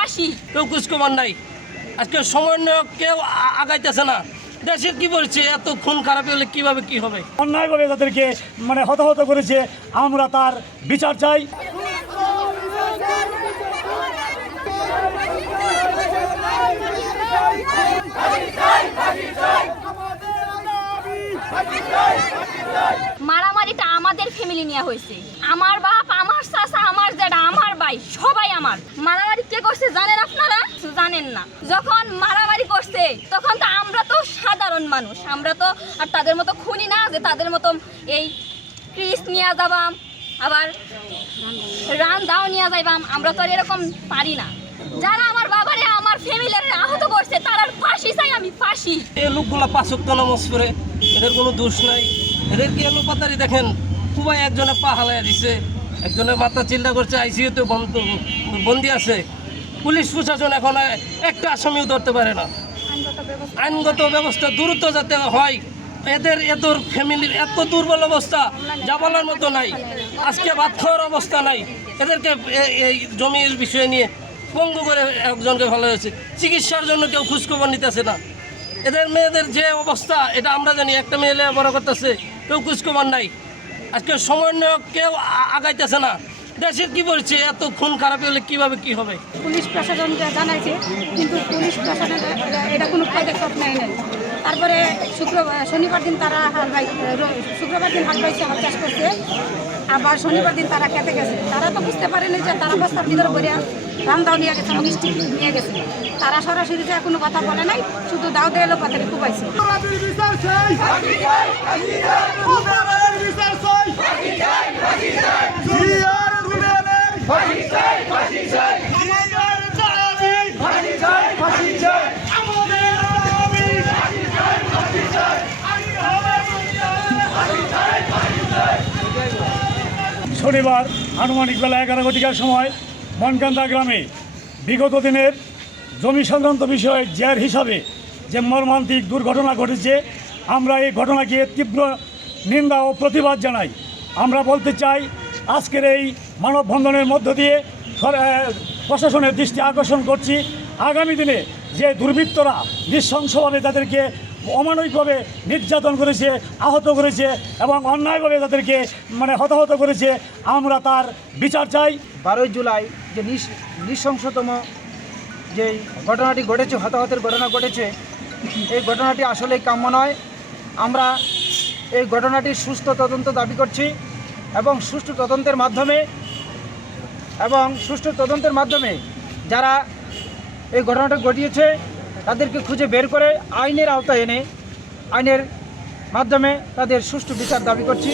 ফাঁসি। কেউ কুচকুমার নাই, আজকে সমন্বয় কেউ আগাইতেছে না। দেশে কি বলছে, এত খুন খারাপ হলে কিভাবে কি হবে? অন্যায়ভাবে তাদেরকে হতাহত করেছে, আমরা তার বিচার চাই। মারামারিটা আমাদের ফ্যামিলি নিয়ে হয়েছে। আমার বাপ, আমার চাচা, আমার জ্যাঠা, আমার ভাই, সবাই আমার। মারামারি কে করছে জানেন আপনারা? জানেন না। যখন মারামারি করছে তখন তো আমরা তো সাধারণ মানুষ, আমরা তো আর তাদের মতো খুনি না যে তাদের মতো এই ক্রিস নিয়ে যাবাম, আবার রান দাও নিয়ে যাইবাম। আমরা তো আর এরকম পারি না। যারা আমার বাবারে, আমার ফ্যামিলির আহত করছে তার ফাঁসি চাই আমি, ফাঁসি। এই লোকগুলা ৫ ওয়াক্ত নামাজ পড়ে, এদের কোনো দোষ নাই। এদের কি এলোপাতারি দেখেন, খুবই একজনে পা হালাইয়া দিছে, একজনের মাথা চিন্তা করছে, আইসিইউতে বন্দি আছে। পুলিশ প্রশাসন এখন একটা আসামিও ধরতে পারে না। আইনগত ব্যবস্থা দ্রুত যাতে হয়। এদের ফ্যামিলির এত দুর্বল অবস্থা যা বলার মতো নাই। আজকে ভাত খাওয়ার অবস্থা নাই। এদেরকে এই জমির বিষয় নিয়ে পঙ্গু করে একজনকে ভালো হয়েছে, চিকিৎসার জন্য কেউ খোঁজখবর নিতেছে না। এদের মেয়েদের যে অবস্থা এটা আমরা জানি, একটা মেয়ে বড় করতেছে, কেউ খোঁজখবর নাই। আজকে সমন্বয় কেউ আগাইতেছে না। দেশে কি বলছে, এত খুন খারাপ হলে কিভাবে কি হবে? পুলিশ প্রশাসনকে জানাইছে, কিন্তু পুলিশ প্রশাসনের এটা কোনো পদক্ষেপ নেয় নাই। তারপরে শনিবার দিন তারা শুক্রবার দিন হাট পাইছে, হাট চাষ করছে, আবার শনিবার দিন তারা খেতে গেছে। তারা তো বুঝতে পারেনি যে তারা বস্তার ভিতরে ভরিয়া রান্দাও নিয়ে গেছে, মিষ্টি নিয়ে গেছে। তারা সরাসরি যে কোনো কথা বলে নাই, শুধু দাও দিয়ে এলো পাতারি কুপাইছে। শনিবার আনুমানিক বেলা 11 ঘটিকার সময় বনকান্দা গ্রামে বিগত দিনের জমি সংক্রান্ত বিষয়ে জের হিসাবে যে মর্মান্তিক দুর্ঘটনা ঘটেছে, আমরা এই ঘটনাকে তীব্র নিন্দা ও প্রতিবাদ জানাই। আমরা বলতে চাই, আজকের এই মানববন্ধনের মধ্য দিয়ে প্রশাসনের দৃষ্টি আকর্ষণ করছি, আগামী দিনে যে দুর্বৃত্তরা নৃশংসভাবে তাদেরকে অমানবিকভাবে নির্যাতন করেছে, আহত করেছে এবং অন্যায়ভাবে তাদেরকে হতাহত করেছে, আমরা তার বিচার চাই। 12 জুলাই যে নৃশংসতম যে ঘটনাটি ঘটেছে, হতাহতের ঘটনা ঘটেছে, এই ঘটনাটি আসলেই কাম্য নয়। আমরা এই ঘটনাটির সুস্থ তদন্ত দাবি করছি এবং সুষ্ঠু তদন্তের মাধ্যমে যারা এই ঘটনাটা ঘটিয়েছে তাদেরকে খুঁজে বের করে আইনের আওতায় এনে আইনের মাধ্যমে তাদের সুষ্ঠু বিচার দাবি করছি।